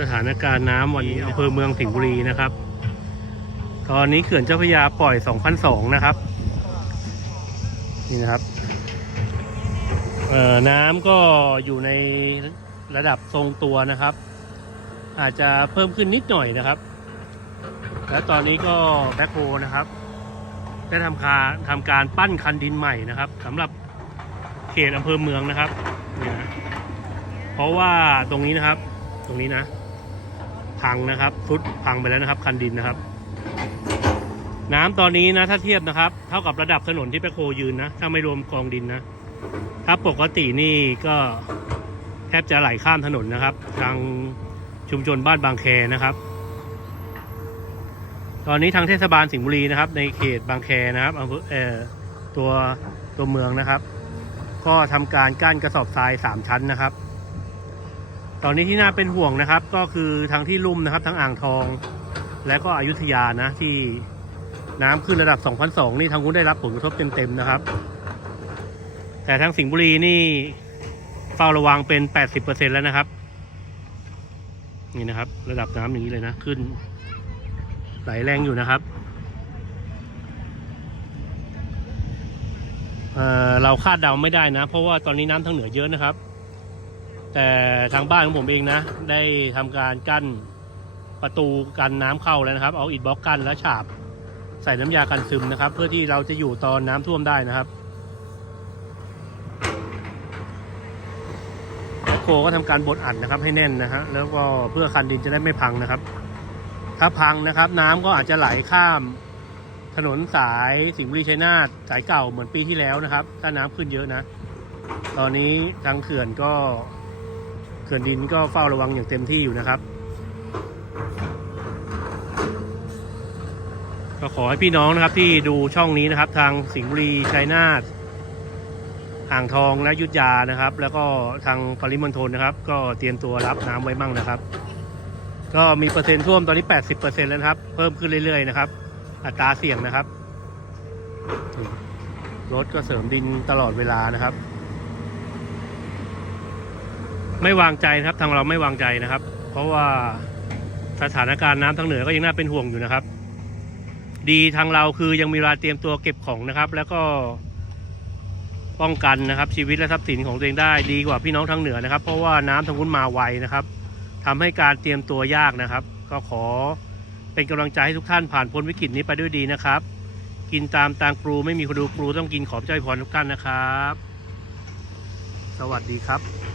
สถานการณ์น้ำวันนี้อำเภอเมืองสิงห์บุรีนะครับ ตอนนี้เขื่อนเจ้าพระยาปล่อย 2,002 นะครับ นี่นะครับเอ่อน้ำก็อยู่ในระดับทรงตัวนะครับ อาจจะเพิ่มขึ้นนิดหน่อยนะครับ และตอนนี้ก็แบ็คโฮนะครับ ได้ทำการทำการปั้นคันดินใหม่นะครับสำหรับเขตอำเภอเมืองนะครับเนี่ยนะเพราะว่าตรงนี้นะครับ ตรงนี้นะ พังนะครับ ฟุดพังไปแล้วนะครับคันดินนะครับ น้ำตอนนี้นะถ้าเทียบนะครับ เท่ากับระดับถนนที่แบคโฮยืนนะ ถ้าไม่รวมกองดินนะถ้าปกตินี่ก็แทบจะไหลข้ามถนนนะครับ ทางชุมชนบ้านบางแคนะครับ ตอนนี้ทางเทศบาลสิงห์บุรีนะครับ ในเขตบางแคนะครับอำเภอเอ่อตัวตัวเมืองนะครับ ก็ทำการกั้นกระสอบทรายสามชั้นนะครับ ตอนนี้ที่น่าเป็นห่วงนะครับ ก็คือทางที่ลุ่มนะครับ ทั้งอ่างทอง และก็อยุธยานะที่น้ำขึ้นระดับ 2,002 นี่ทางคุณได้รับผลกระทบเต็มๆนะครับ แต่ทางสิงห์บุรีนี่เฝ้าระวังเป็น 80%แล้วนะครับ นี่นะครับ ระดับน้ำอย่างนี้เลยนะ ขึ้น ไหลแรงอยู่นะครับเเราคาดเดาไม่ได้นะ เพราะว่าตอนนี้น้ำทางเหนือเยอะนะครับ แต่ทางบ้านของผมเองนะ ได้ทำการกั้นประตูกันน้ำเข้าแล้วนะครับ เอาอิฐบล็อกกั้นแล้วฉาบ ใส่น้ำยากันซึมนะครับ เพื่อที่เราจะอยู่ตอนน้ำท่วมได้นะครับแมคโคก็ทำการบดอัดนะครับให้แน่นนะฮะแล้วก็เพื่อคันดินจะได้ไม่พังนะครับ ถ้าพังนะครับ น้ำก็อาจจะไหลข้ามถนนสายสิงห์บุรีชัยนาทสายเก่าเหมือนปีที่แล้วนะครับ ถ้าน้ำขึ้นเยอะนะ ตอนนี้ทางเขื่อนก็ เขื่อนดินก็เฝ้าระวังอย่างเต็มที่อยู่นะครับ ก็ขอให้พี่น้องนะครับที่ดูช่องนี้นะครับทางสิงห์บุรีชัยนาทอ่างทองและยุทธยานะครับ แล้วก็ทางปริมณฑลนะครับ ก็เตรียมตัวรับน้ำไว้มั่งนะครับ ก็มีเปอร์เซ็นต์ท่วมตอนนี้ 80%แล้วนะครับเพิ่มขึ้นเรื่อยๆนะครับ อัตราเสี่ยงนะครับรถก็เสริมดินตลอดเวลานะครับ ไม่วางใจนะครับ ทางเราไม่วางใจนะครับ เพราะว่าสถานการณ์น้ำทางเหนือก็ยังน่าเป็นห่วงอยู่นะครับ ดีทางเราคือยังมีเวลาเตรียมตัวเก็บของนะครับ แล้วก็ป้องกันนะครับ ชีวิตและทรัพย์สินของตัวเองได้ดีกว่าพี่น้องทางเหนือนะครับ เพราะว่าน้ำทางนู้นมาไวนะครับทำให้การเตรียมตัวยากนะครับ ก็ขอเป็นกำลังใจให้ทุกท่านผ่านพ้นวิกฤตนี้ไปด้วยดีนะครับ กินตามตามครูไม่มีคนดูครูต้องกินขอบใจพรทุกท่านนะครับ สวัสดีครับ